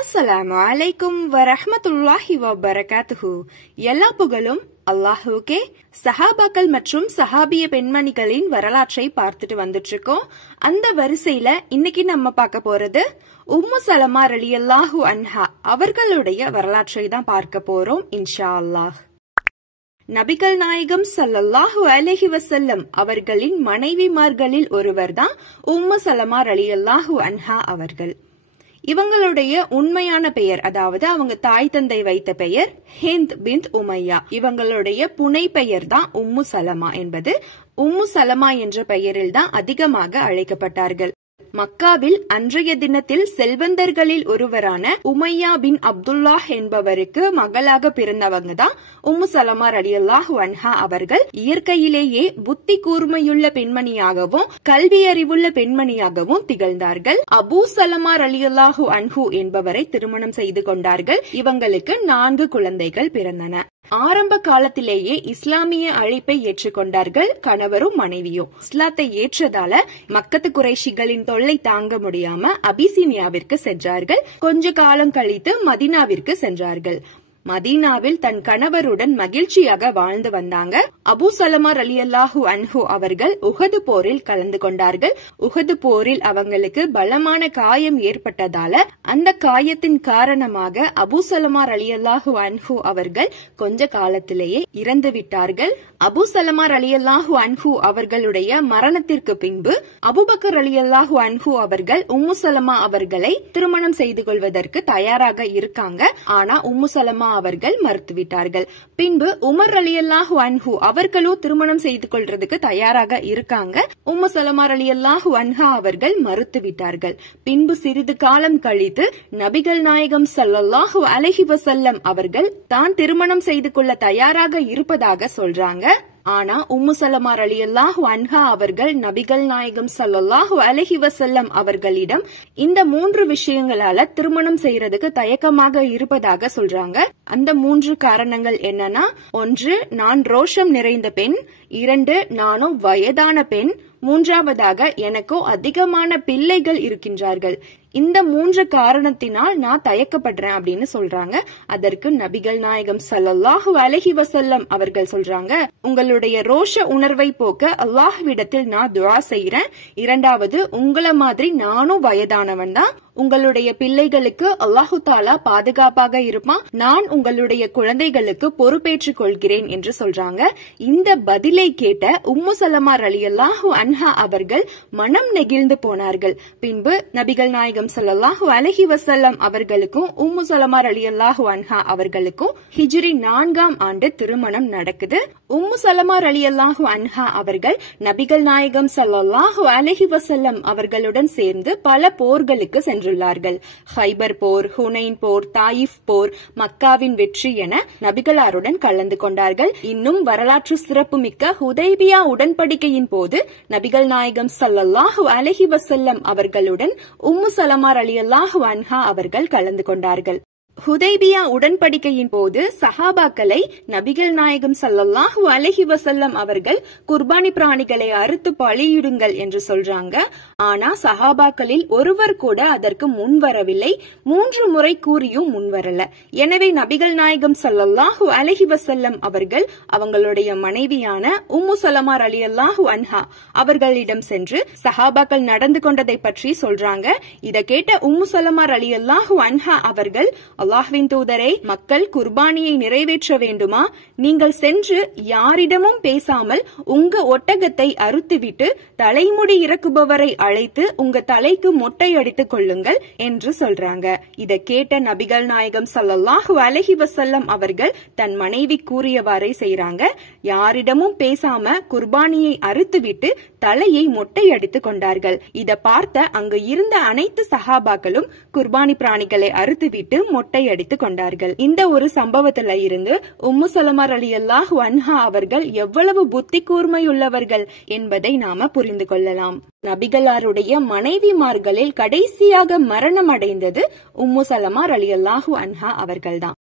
அஸ்ஸலாமு அலைக்கும் வரஹ்மத்துல்லாஹி வபரகாத்துஹு. எல்லா புகழும் அல்லாஹுக்கே. சஹாபாக்கள் மற்றும் சஹாபிய பெண்மணிகளின் வரலாற்றை பார்த்துட்டு வந்துட்டு இருக்கோம். அந்த வரிசையில இன்னைக்கு நம்ம பார்க்க போறது உம்மு சலமா ரலியல்லாஹு அன்ஹா அவர்களுடைய வரலாற்றை தான் பார்க்க போறோம் இன்ஷா அல்லாஹ். நபிகள் நாயகம் ஸல்லல்லாஹு அலைஹி வஸல்லம் அவர்களின் மனைவிமார்களில் ஒருவர் தான் உம்மு சலமா ரலியல்லாஹு அன்ஹா அவர்கள். இவங்களுடைய உண்மையான பெயர், அதாவது அவங்க தாய் தந்தை வைத்த பெயர் ஹிந்த் பின்த் உமையா. இவங்களுடைய புனை பெயர் தான் உம்மு சலமா என்பது. உம்மு சலமா என்ற பெயரில் தான் அதிகமாக அழைக்கப்பட்டார்கள். மக்காவில் அன்றைய தினத்தில் செல்வந்தர்களில் ஒருவரான உமையா பின் அப்துல்லாஹ் என்பவருக்கு மகளாக பிறந்தவங்க தான் உம்மு சலமா ரலியல்லாஹு அன்ஹா அவர்கள். இயற்கையிலேயே புத்தி கூர்மையுள்ள பெண்மணியாகவும் கல்வி அறிவுள்ள பெண்மணியாகவும் திகழ்ந்தார்கள். அபூ சலமா ரலியல்லாஹு அன்ஹு என்பவரை திருமணம் செய்து கொண்டார்கள். இவங்களுக்கு 4 குழந்தைகள் பிறந்தன. ஆரம்ப காலத்திலேயே இஸ்லாமிய அழைப்பை ஏற்றுக்கொண்டார்கள் கணவரும் மனைவியும். இஸ்லாத்தை ஏற்றதால மக்கத்து குறைஷிகளின் தொல்லை தாங்க முடியாம அபிசீனியாவிற்கு சென்றார்கள். கொஞ்ச காலம் கழித்து மதீனாவிற்கு சென்றார்கள். மதீனாவில் தன் கணவருடன் மகிழ்ச்சியாக வாழ்ந்து வந்தாங்க. அபூ சலமா ரலியல்லாஹு அன்ஹு அவர்கள் உஹது போரில் கலந்து கொண்டார்கள். உஹது போரில் அவங்களுக்கு பலமான காயம் ஏற்பட்டதால அந்த காயத்தின் காரணமாக அபூ சலமா ரலியல்லாஹு அன்ஹு அவர்கள் கொஞ்ச காலத்திலேயே இறந்து விட்டார்கள். அபூ சலமா ரலியல்லாஹு அன்ஹு அவர்களுடைய மரணத்திற்கு பின்பு அபூபக்கர் ரலியல்லாஹு அன்ஹு அவர்கள் உம்மு சலமா அவர்களை திருமணம் செய்து கொள்வதற்கு தயாராக இருக்காங்க. ஆனா உம்மு சலமா அவர்கள் மறுத்துவிட்டார்கள். பின்பு உமர் ரலியல்லாஹு அன்ஹு அவர்களும் திருமணம் செய்து கொள்றதுக்கு தயாராக இருக்காங்க. உம்மு சலமா ரலியல்லாஹு அன்ஹா அவர்கள் மறுத்துவிட்டார்கள். பின்பு சிறிது காலம் கழித்து நபிகள் நாயகம் ஸல்லல்லாஹு அலைஹி வஸல்லம் அவர்கள் தான் திருமணம் செய்து கொள்ள தயாராக இருப்பதாக சொல்றாங்க. ஆனா உம்மு சலமா ரலியல்லாஹு அன்ஹா அவர்கள் நபிகள் நாயகம் ஸல்லல்லாஹு அலைஹி வஸல்லம் அவர்களிடம் இந்த 3 விஷயங்களால திருமணம் செய்யறதுக்கு தயக்கமாக இருப்பதாக சொல்றாங்க. அந்த 3 காரணங்கள் என்னன்னா, 1, நான் ரோஷம் நிறைந்த பெண், 2, நானும் வயதான பெண், 3வதாக எனக்கோ அதிகமான பிள்ளைகள் இருக்கின்றார்கள். இந்த 3 காரணத்தினால் நான் தயக்கப்படுறேன் அப்படின்னு சொல்றாங்க. அதற்கு நபிகள் நாயகம் ஸல்லல்லாஹு அலைஹி வஸல்லம் அவர்கள் சொல்றாங்க, உங்களுடைய ரோஷ உணர்வை போக்க அல்லாஹ்விடத்தில் நான் துஆ செய்யறேன். 2வது, உங்களை மாதிரி நானும் வயதானவன் தான். உங்களுடைய பிள்ளைகளுக்கு அல்லாஹு தாலா பாதுகாப்பாக இருப்பான். நான் உங்களுடைய குழந்தைகளுக்கு பொறுப்பேற்றுக் கொள்கிறேன் என்று சொல்றாங்க. இந்த பதிலை கேட்ட உம்மு சலமா ரலியல்லாஹு அன்ஹா அவர்கள் மனம் நெகிழ்ந்து போனார்கள். பின்பு நபிகள் நாயகம் ஸல்லல்லாஹு அலைஹி வஸல்லம் அவர்களுக்கும் உம்மு சலமா ரலியல்லாஹு அன்ஹா அவர்களுக்கும் ஹிஜ்ரி 4ஆம் ஆண்டு திருமணம் நடக்குது. உம்மு சலமா ரலியல்லாஹு அன்ஹா அவர்கள் நபிகள் நாயகம் ஸல்லல்லாஹு அலைஹி வஸல்லம் அவர்களுடன் சேர்ந்து பல போர்களுக்கு சென்றுள்ளார்கள். ஹைபர் போர், ஹுனைன் போர், தாயிஃப் போர், மக்காவின் வெற்றி என நபிகளாருடன் கலந்து கொண்டார்கள். இன்னும் வரலாற்று சிறப்புமிக்க ஹுதைபியா உடன்படிக்கையின் போது நபிகள் நாயகம் ஸல்லல்லாஹு அலைஹி வஸல்லம் அவர்களுடன் உம்மு சலமா ரலியல்லாஹு அன்ஹா அவர்கள் கலந்து கொண்டார்கள். ஹுதைபியா உடன்படிக்கையின் போது சஹாபாக்களை நபிகள் நாயகம் ஸல்லல்லாஹு அலைஹி வஸல்லம் அவர்கள் குர்பானி பிராணிகளை அறுத்து பலியிடுங்கள் என்று சொல்றாங்க. ஆனா சஹாபாக்களில் ஒருவர் கூட அதற்கு முன்வரவில்லை. 3 முறை கூறியும் முன்வரல. எனவே நபிகள் நாயகம் ஸல்லல்லாஹு அலைஹி வஸல்லம் அவர்கள் அவங்களுடைய மனைவியான உம்மு சலமா ரலியல்லாஹு அன்ஹா அவர்களிடம் சென்று சஹாபாக்கள் நடந்து கொண்டதை பற்றி சொல்றாங்க. இத கேட்ட உம்மு சலமா ரலியல்லாஹு அன்ஹா அவர்கள், அல்லாஹ்வின் தூதரே, மக்கள் குர்பானியை நிறைவேற்ற வேண்டுமா? நீங்கள் சென்று யாரிடமும் பேசாமல் உங்க ஒட்டகத்தை அறுத்துவிட்டு தலைமுடி இறக்குபவரை அழைத்து உங்க தலைக்கு மொட்டை அடித்துக் கொள்ளுங்கள் என்று சொல்றாங்க. இத கேட்ட நபிகள் நாயகம் ஸல்லல்லாஹு அலைஹி வஸல்லம் அவர்கள் தன் மனைவி கூறியவாறே செய்றாங்க. யாரிடமும் பேசாம குர்பானியை அறுத்துவிட்டு தலையை மொட்டை அடித்துக் கொண்டார்கள். இத பார்த்த அங்கு இருந்த அனைத்து சஹாபாக்களும் குர்பானி பிராணிகளை அறுத்துவிட்டு மொட்டை அடித்துக் கொண்டார்கள். இந்த ஒரு சம்பவத்துல இருந்து உம்மு சலமா ரலியல்லாஹு அன்ஹா அவர்கள் எவ்வளவு புத்தி கூர்மையுள்ளவர்கள் என்பதை நாம புரிந்து கொள்ளலாம். நபிகளாருடைய மனைவிமார்களில் கடைசியாக மரணம் அடைந்தது உம்மு சலமா ரலியல்லாஹு அன்ஹா அவர்கள்தான்.